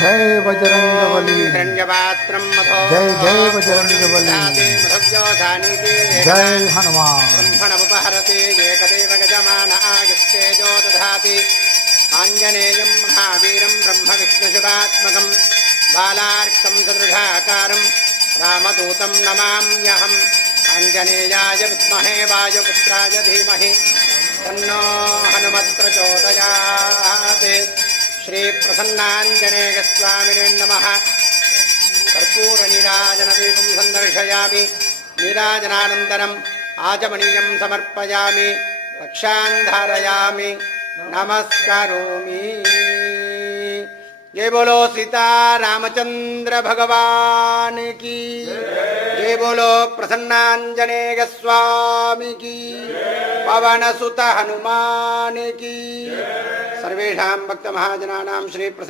जय बजरंगबली। हिरण्यपात्रं मधो जय जय बजरंगबली। मधव्योधानीति जय हनुमान। ब्रह्मणमुपहरति एकदेव गजमान आगस्तेजो दधाति आञ्जनेयं महावीरं ब्रह्मविष्णुशिवात्मकं बालार्कं सदृढाकारं रामदूतं नमाम्यहम् आञ्जनेयाय विद्महे वायुपुत्राय धीमहि तन्नो हनुमत् प्रचोदयात्। श्रीप्रसन्नाञ्जनेयस्वामिने नमः। कर्पूरनीराजनदीपं सन्दर्शयामि। नीराजनानन्तरम् आचमनीयं समर्पयामि। रक्षां धारयामि, नमस्करोमि। जय बोलो सीता रामचंद्र भगवान की। जय बोलो प्रसन्नांजनेय स्वामी की। पवन सुत हनुमान की। सर्वेषां भक्त महाजनानां श्री